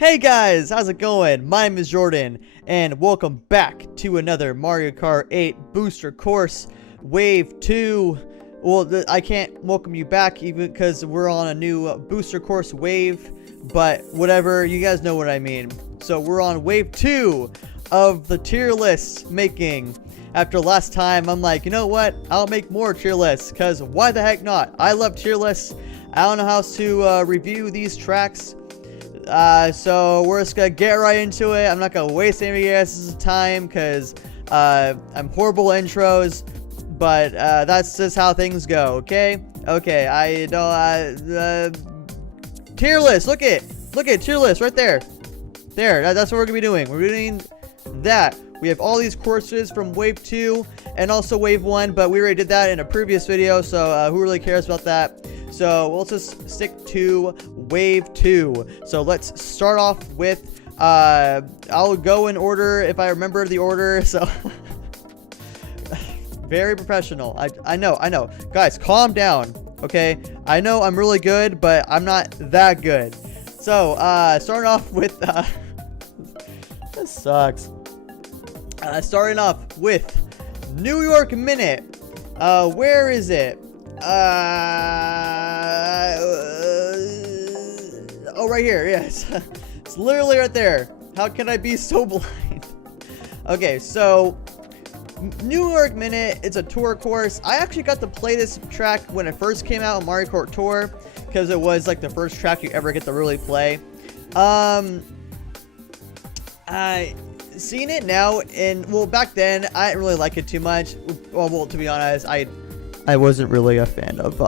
Hey guys, how's it going? My name is Jordan, and welcome back to another Mario Kart 8 Booster Course Wave 2. Well, I can't welcome you back even because we're on a new Booster Course Wave, but whatever, you guys know what I mean. So we're on Wave 2 of the tier list making. After last time, I'm like, you know what? I'll make more tier lists, because why the heck not? I love tier lists. I don't know how to review these tracks. So we're just gonna get right into it. I'm not gonna waste any of you guys' time because I'm horrible at intros, but that's just how things go. Okay, I know. Tier list. Look at tier list right there. That's what we're gonna be doing. We're doing that. We have all these courses from Wave 2 and also Wave 1, but we already did that in a previous video, so who really cares about that? So we'll just stick to Wave 2. So let's start off with, I'll go in order if I remember the order, so. Very professional. I know. Guys, calm down, okay? I know I'm really good, but I'm not that good. So, starting off with, this sucks. Starting off with New York Minute. Where is it? Oh, right here. Yes. It's literally right there. How can I be so blind? Okay, so New York Minute, it's a tour course. I actually got to play this track when it first came out on Mario Kart Tour because it was like the first track you ever get to really play. I seen it now, and well, back then I didn't really like it too much. Well, to be honest, I wasn't really a fan of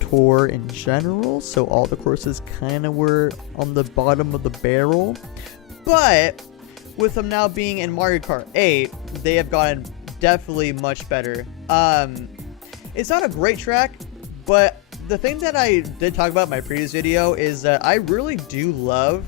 Tour in general, so all the courses kind of were on the bottom of the barrel. But with them now being in Mario Kart 8, they have gotten definitely much better. It's not a great track, but the thing that I did talk about in my previous video is that I really do love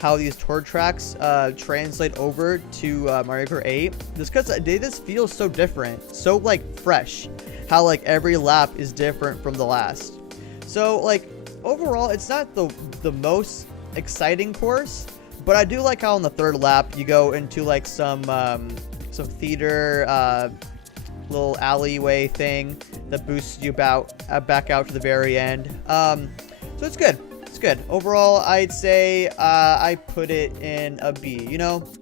how these tour tracks translate over to Mario Kart 8, just because they just feel so different, so like fresh, how like every lap is different from the last. So like overall, it's not the most exciting course, but I do like how on the third lap you go into like some theater little alleyway thing that boosts you back out to the very end. So it's good. Good. Overall, I'd say I put it in a B. You know,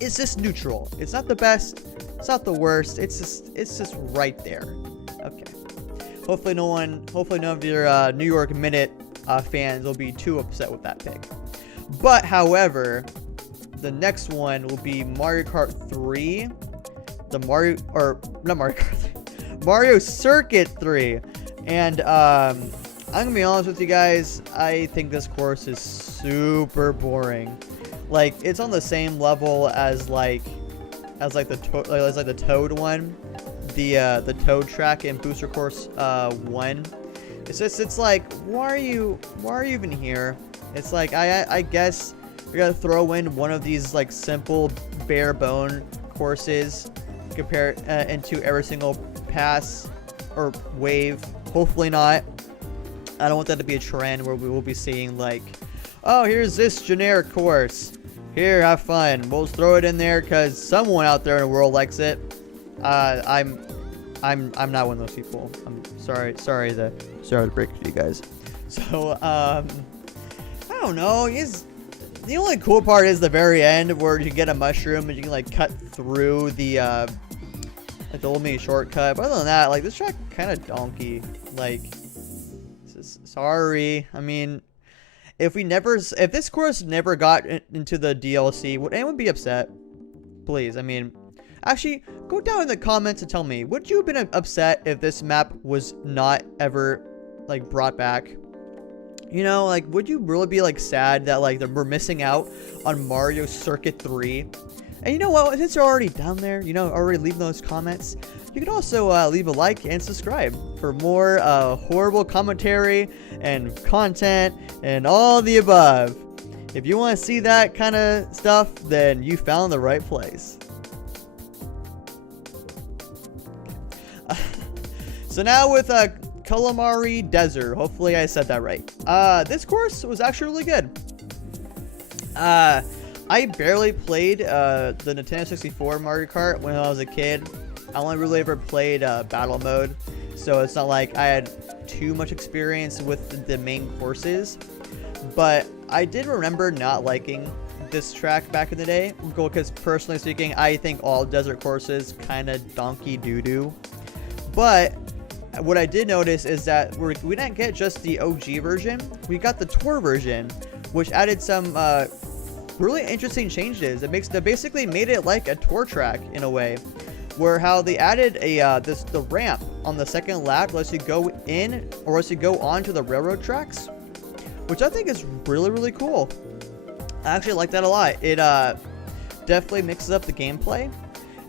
it's just neutral. It's not the best. It's not the worst. It's just right there. Okay. Hopefully none of your New York Minute fans will be too upset with that pick. But however, the next one will be Mario Kart 3. Mario Circuit 3, and I'm gonna be honest with you guys, I think this course is super boring. Like, it's on the same level as the Toad one, the Toad track in Booster Course 1. It's like, why are you even here? It's like, I guess we gotta throw in one of these like simple bare bone courses, compare into every single pass or wave. Hopefully not. I don't want that to be a trend where we will be seeing like, oh, here's this generic course. Here, have fun. We'll throw it in there because someone out there in the world likes it. I'm not one of those people. I'm sorry to break it to you guys. So I don't know. The only cool part is the very end where you get a mushroom and you can like cut through the little mini shortcut. But other than that, like this track kind of donkey. Like. Sorry. I mean, if this course never got into the DLC, would anyone be upset? Please. I mean, actually, go down in the comments and tell me, would you have been upset if this map was not ever like brought back? You know, like, would you really be like sad that like we're missing out on Mario Circuit 3? And you know what? Since you're already down there, you know, already leaving those comments, you can also leave a like and subscribe for more horrible commentary and content and all the above. If you want to see that kind of stuff, then you found the right place. So now with Calamari Desert. Hopefully I said that right. This course was actually really good. I barely played the Nintendo 64 Mario Kart when I was a kid. I only really ever played battle mode, so it's not like I had too much experience with the main courses. But I did remember not liking this track back in the day, because personally speaking, I think all desert courses kind of donkey doo-doo. But what I did notice is that we didn't get just the OG version, we got the tour version, which added some really interesting changes. It basically made it like a tour track in a way, where how they added the ramp on the second lap lets you go in or lets you go onto the railroad tracks, which I think is really, really cool. I actually like that a lot. It definitely mixes up the gameplay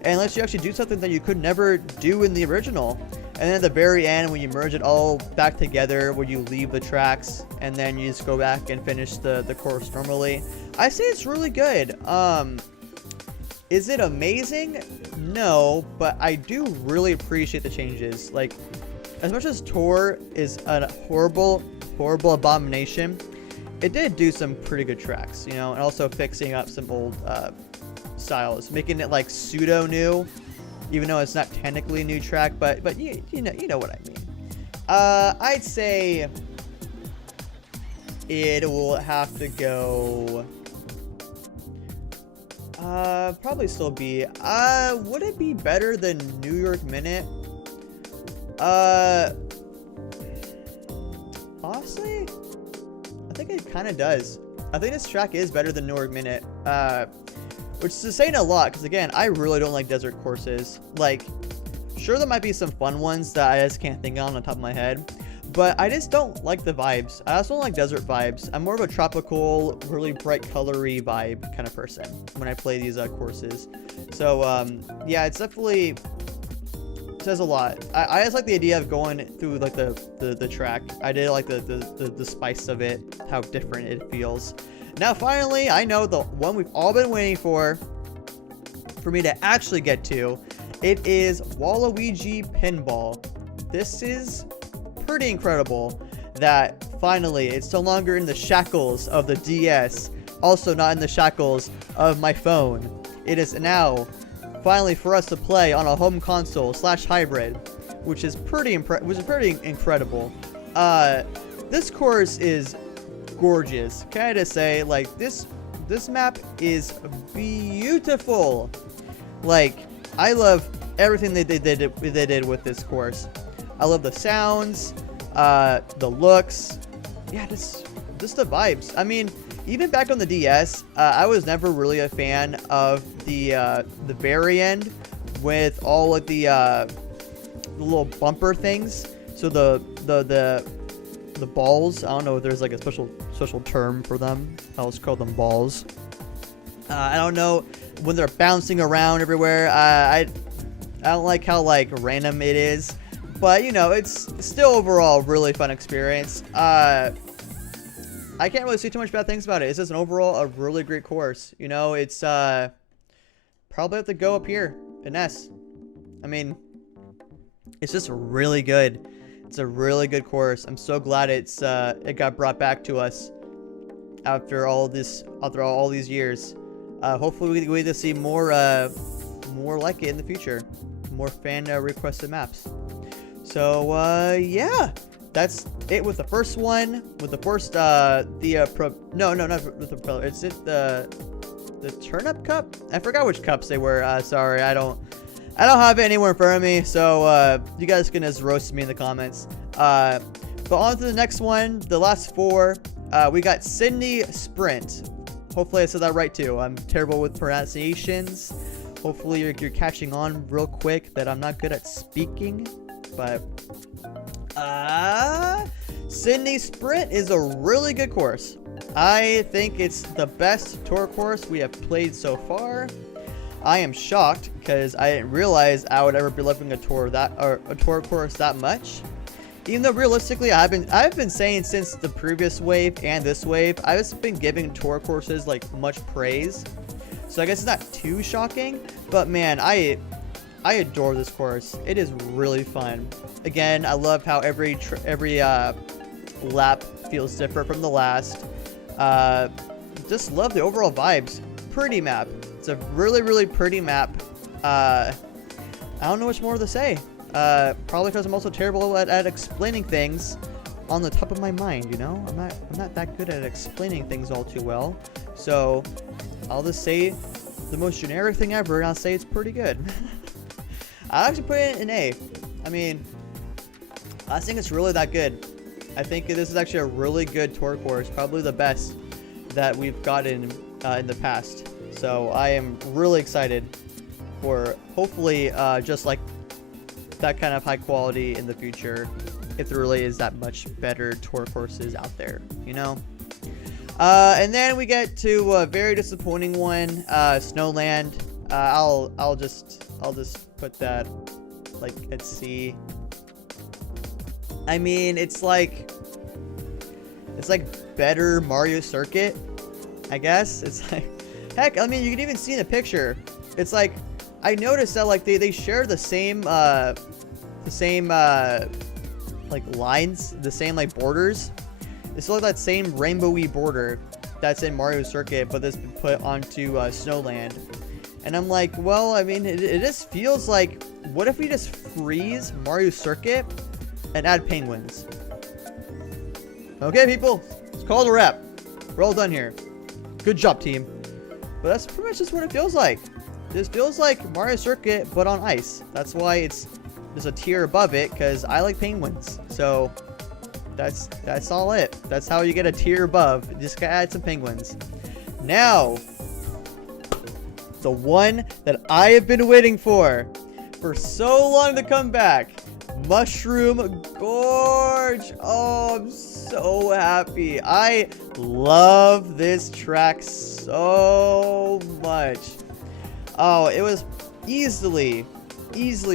and lets you actually do something that you could never do in the original. And then at the very end, when you merge it all back together, where you leave the tracks and then you just go back and finish the course normally, I say it's really good. Is it amazing? No, but I do really appreciate the changes. Like, as much as Tour is a horrible abomination, it did do some pretty good tracks, you know, and also fixing up some old styles, making it like pseudo new, even though it's not technically a new track, but you know what I mean. I'd say it will have to go. Probably still be. Would it be better than New York Minute? Honestly, I think it kind of does. I think this track is better than New York Minute. Which is saying a lot, because again, I really don't like desert courses. Like, sure, there might be some fun ones that I just can't think on the top of my head, but I just don't like the vibes. I also don't like desert vibes. I'm more of a tropical, really bright, colory vibe kind of person when I play these courses. So yeah, it's definitely says a lot. I just like the idea of going through like the track. I did like the spice of it, how different it feels. Now finally, I know the one we've all been waiting for me to actually get to. It is Waluigi Pinball. This is pretty incredible that finally it's no longer in the shackles of the DS, also not in the shackles of my phone. It is now finally for us to play on a home console / hybrid, which is pretty incredible. This course is gorgeous. Can I just say, like, this map is beautiful. Like, I love everything they did with this course. I love the sounds, the looks, yeah, just the vibes. I mean, even back on the DS, I was never really a fan of the very end with all of the little bumper things. So the balls. I don't know if there's like a special term for them. I'll just call them balls. I don't know when they're bouncing around everywhere. I don't like how like random it is, but you know, it's still overall really fun experience. I can't really say too much bad things about it. It's just an overall a really great course. You know, it's probably have to go up here in S. I mean, it's just really good. It's a really good course. I'm so glad it got brought back to us after all these years. Hopefully we get to see more like it in the future, more fan requested maps. So yeah, that's it with the first one. With the first not with the propeller. Is it the turnip cup? I forgot which cups they were. Sorry, I don't have it anywhere in front of me, so you guys can just roast me in the comments. But on to the next one, the last four. We got Sydney Sprint. Hopefully I said that right too. I'm terrible with pronunciations. Hopefully you're catching on real quick that I'm not good at speaking. But Sydney Sprint is a really good course. I think it's the best tour course we have played so far. I am shocked because I didn't realize I would ever be loving a tour course that much. Even though realistically, I've been saying since the previous wave and this wave, I've just been giving tour courses like much praise. So I guess it's not too shocking. But man, I adore this course. It is really fun. Again, I love how every lap feels different from the last. Just love the overall vibes. Pretty map. It's a really, really pretty map. I don't know much more to say. Probably because I'm also terrible at explaining things on the top of my mind, you know? I'm not that good at explaining things all too well. So I'll just say the most generic thing ever, and I'll say it's pretty good. I actually put it in A. I mean, I think it's really that good. I think this is actually a really good tour course, probably the best that we've gotten in the past. So I am really excited for hopefully just like that kind of high quality in the future, if there really is that much better tour courses out there, you know. And then we get to a very disappointing one, Snowland. I'll just put that like at C. I mean, it's like better Mario Circuit, I guess. It's like, heck, I mean, you can even see in the picture. It's like, I noticed that like they share the same like lines, the same like borders. It's like that same rainbowy border that's in Mario Circuit, but that's been put onto Snowland. And I'm like, well, I mean, it just feels like, what if we just freeze Mario Circuit and add penguins? Okay, people, it's called a wrap. We're all done here. Good job, team. But that's pretty much just what it feels like. This feels like Mario Circuit, but on ice. That's why it's just a tier above it, because I like penguins. So that's all it. That's how you get a tier above. You just gotta add some penguins. Now, the one that I have been waiting for so long to come back. Mushroom Gorge. Oh, I'm so happy. I love this track so much. Oh, it was easily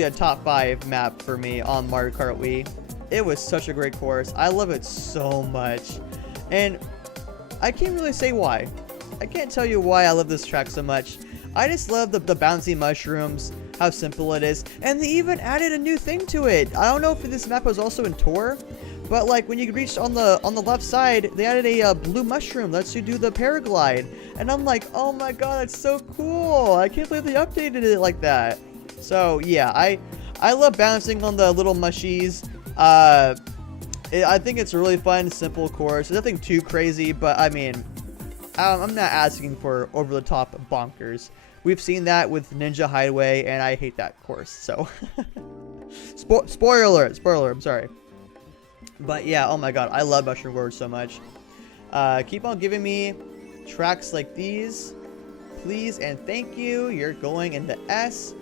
a top 5 map for me on Mario Kart Wii. It was such a great course. I love it so much. And I can't really say why. I can't tell you why I love this track so much. I just love the bouncy mushrooms, how simple it is, and they even added a new thing to it. I don't know if this map was also in Tour, but like when you reach on the left side, they added a blue mushroom that lets you do the paraglide, and I'm like, oh my god, that's so cool! I can't believe they updated it like that. So yeah, I love bouncing on the little mushies. I think it's a really fun, simple course. There's nothing too crazy, but I mean, I'm not asking for over-the-top bonkers. We've seen that with Ninja Highway, and I hate that course, so. Spoiler alert, I'm sorry. But yeah, oh my god, I love Mushroom Gorge so much. Keep on giving me tracks like these, please and thank you. You're going into S.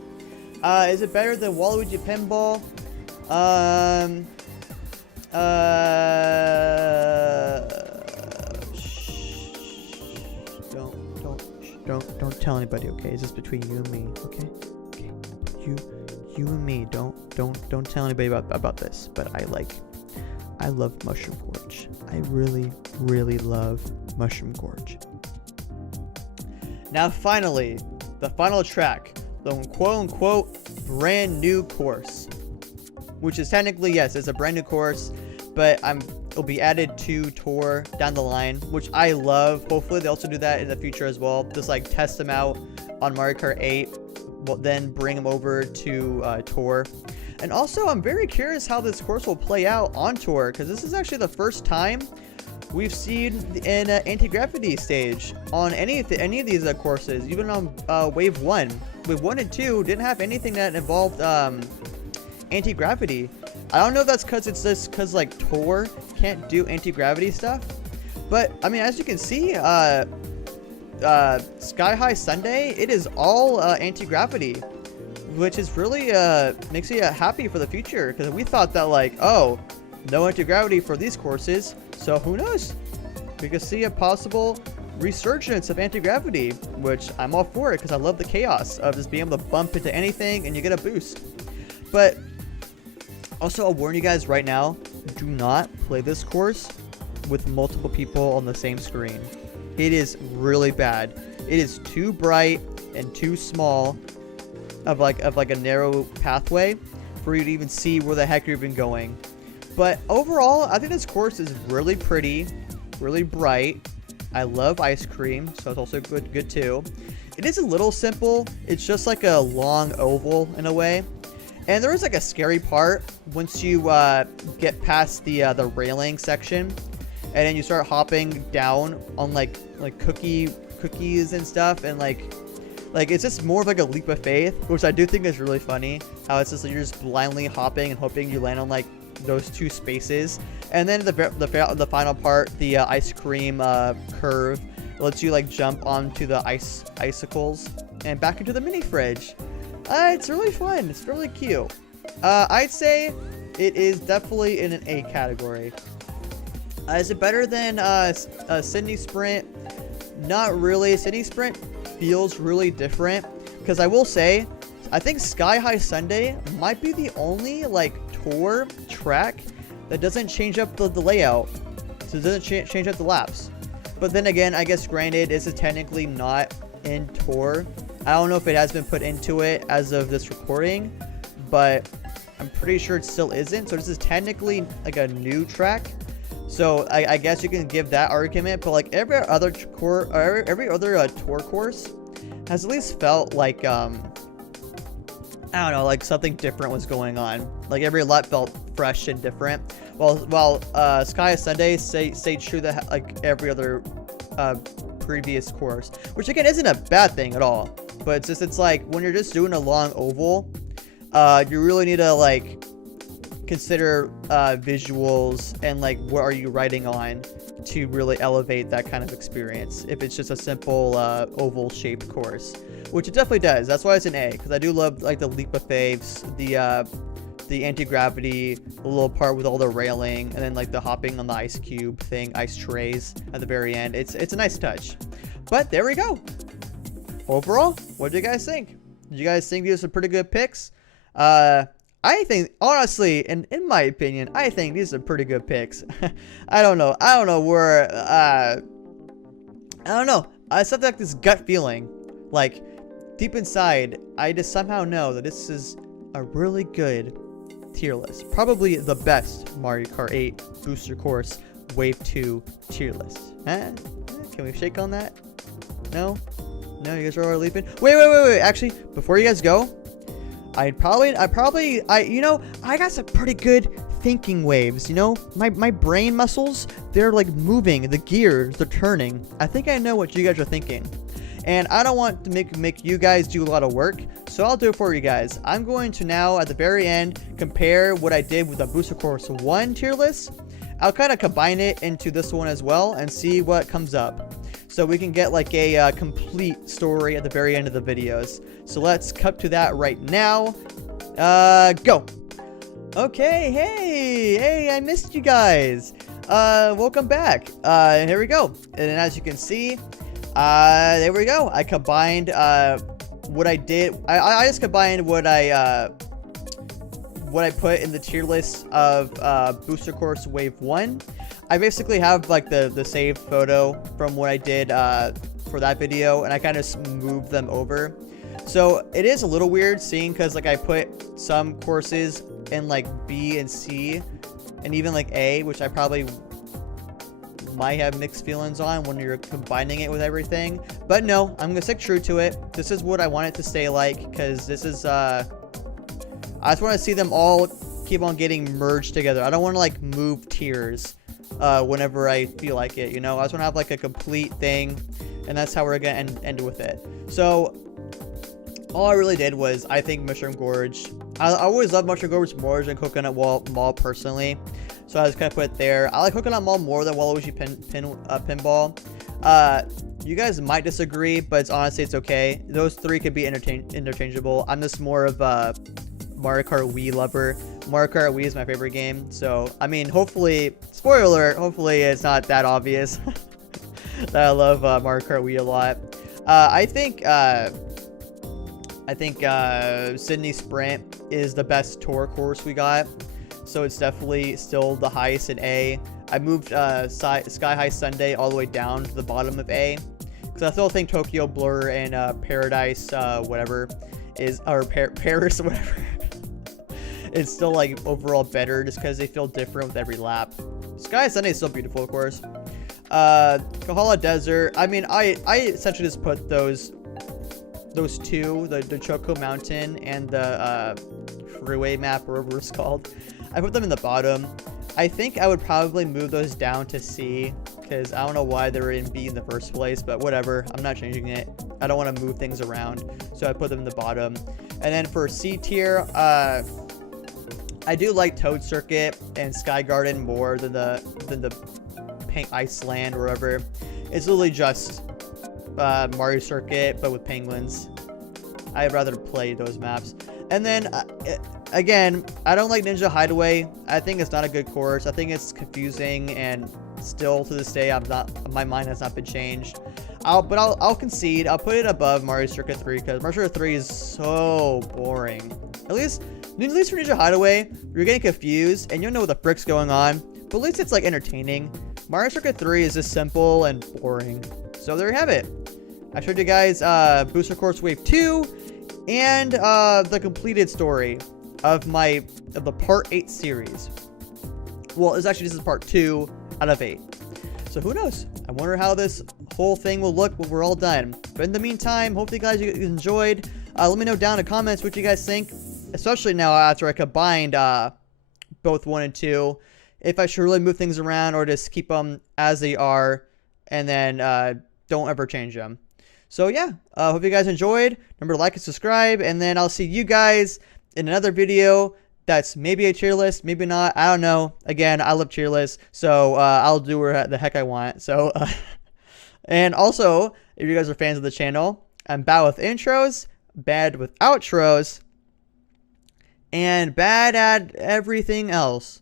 Is it better than Waluigi Pinball? Don't tell anybody, okay? It's just between you and me, okay? Okay. You and me. Don't tell anybody about this. But I love Mushroom Gorge. I really love Mushroom Gorge. Now finally, the final track, the quote-unquote brand new course. Which is technically, yes, it's a brand new course, but it'll be added to Tour down the line, which I love. Hopefully they also do that in the future as well. Just like test them out on Mario Kart 8, but then bring them over to Tour. And also, I'm very curious how this course will play out on Tour, because this is actually the first time we've seen an anti-gravity stage on any of these courses, even on Wave 1. Wave 1 and 2 didn't have anything that involved anti-gravity. I don't know if that's because like Tour can't do anti-gravity stuff, but I mean, as you can see, Sky High Sunday, it is all anti-gravity, which is really makes me happy for the future, because we thought that like, oh, no anti-gravity for these courses, so who knows, we could see a possible resurgence of anti-gravity, which I'm all for it, because I love the chaos of just being able to bump into anything and you get a boost. But also, I'll warn you guys right now, do not play this course with multiple people on the same screen. It is really bad. It is too bright and too small. of like a narrow pathway for you to even see where the heck you're even going. But overall, I think this course is really pretty, really bright. I love ice cream, so it's also good too. It is a little simple. It's just like a long oval in a way. And there is like a scary part once you get past the railing section, and then you start hopping down on like cookies and stuff, and like it's just more of like a leap of faith, which I do think is really funny. How it's just like you're just blindly hopping and hoping you land on like those two spaces. And then the final part, the ice cream curve, lets you like jump onto the icicles and back into the mini fridge. It's really fun. It's really cute. I'd say it is definitely in an A category. Is it better than Sydney Sprint? Not really. Sydney Sprint feels really different, because I will say, I think Sky High Sundae might be the only like tour track that doesn't change up the layout, so it doesn't change up the laps. But then again, I guess granted, this is technically not in tour. I don't know if it has been put into it as of this recording, but I'm pretty sure it still isn't. So this is technically like a new track. So I guess you can give that argument, but like every other tour course has at least felt like I don't know, like something different was going on. Like every lap felt fresh and different. While Sky Sunday stayed true to like every other previous course, which again isn't a bad thing at all. But it's like when you're just doing a long oval, you really need to like consider visuals and like what are you riding on to really elevate that kind of experience. If it's just a simple oval shaped course, which it definitely does. That's why it's an A, because I do love like the leap of faiths, the anti-gravity, the little part with all the railing, and then like the hopping on the ice cube thing, ice trays at the very end. It's a nice touch. But there we go. Overall, what do you guys think? Did you guys think these are pretty good picks? I think, honestly, and in my opinion, I think these are pretty good picks. I don't know where, I don't know. I just have like this gut feeling, like deep inside, I just somehow know that this is a really good tier list. Probably the best Mario Kart 8 Booster Course Wave 2 tier list. Can we shake on that? No? No, you guys are already leaping? Wait. Actually, before you guys go, I got some pretty good thinking waves, you know? My brain muscles, they're like moving, the gears, they're turning. I think I know what you guys are thinking. And I don't want to make you guys do a lot of work, so I'll do it for you guys. I'm going to now, at the very end, compare what I did with the Booster Course 1 tier list. I'll kind of combine it into this one as well and see what comes up, so we can get like a complete story at the very end of the videos. So let's cut to that right now. Go. Okay, hey, I missed you guys. Welcome back. Here we go. And as you can see, there we go. I combined what I did. I just combined what I put in the tier list of Booster Course Wave 1. I basically have like the saved photo from what I did for that video, and I kind of moved them over. So it is a little weird seeing, because like I put some courses in like B and C and even like A, which I probably might have mixed feelings on when you're combining it with everything. But no, I'm gonna stick true to it. This is what I want it to stay like, because this is I just want to see them all keep on getting merged together. I don't want to like move tiers whenever I feel like it, you know? I just want to have like a complete thing, and that's how we're gonna end with it. So all I really did was, I think Mushroom Gorge, I always love Mushroom Gorge more than Coconut Mall personally, so I just kind of put it there. I like Coconut Mall more than Waluigi Pinball. You guys might disagree, but honestly, it's okay. Those three could be interchangeable. I'm just more of a Mario Kart Wii lover. Mario Kart Wii is my favorite game, so I mean, hopefully, spoiler alert, hopefully it's not that obvious that I love Mario Kart Wii a lot. I think Sydney Sprint is the best tour course we got, so it's definitely still the highest in A. I moved Sky High Sundae all the way down to the bottom of A, because I still think Tokyo Blur and Paradise whatever is, or Paris or whatever, is still like overall better just because they feel different with every lap. Sky Sunday is still beautiful, of course. Kohala Desert. I mean, I essentially just put those two, the Choco Mountain and the freeway map, or whatever it's called. I put them in the bottom. I think I would probably move those down to C, because I don't know why they were in B in the first place, but whatever. I'm not changing it. I don't want to move things around, so I put them in the bottom. And then for C tier, I do like Toad Circuit and Sky Garden more than the Pink Iceland or whatever. It's literally just Mario Circuit, but with penguins. I'd rather play those maps. And then again, I don't like Ninja Hideaway. I think it's not a good course. I think it's confusing, and still to this day, my mind has not been changed. I'll concede. I'll put it above Mario Circuit 3, because Mario Circuit 3 is so boring. At least for Ninja Hideaway, you're getting confused and you don't know what the frick's going on. But at least it's like entertaining. Mario Circuit 3 is just simple and boring. So there you have it. I showed you guys Booster Course Wave 2 and the completed story of the Part 8 series. Well, it's actually, this is Part 2 out of 8. So who knows? I wonder how this whole thing will look when we're all done. But in the meantime, hopefully you guys enjoyed. Let me know down in the comments what you guys think, especially now after I combined both 1 and 2. If I should really move things around or just keep them as they are and then don't ever change them. So yeah, hope you guys enjoyed. Remember to like and subscribe, and then I'll see you guys in another video that's maybe a tier list, maybe not. I don't know. Again, I love tier lists, so I'll do where the heck I want. So, and also, if you guys are fans of the channel, I'm bad with intros, bad with outros, and bad at everything else.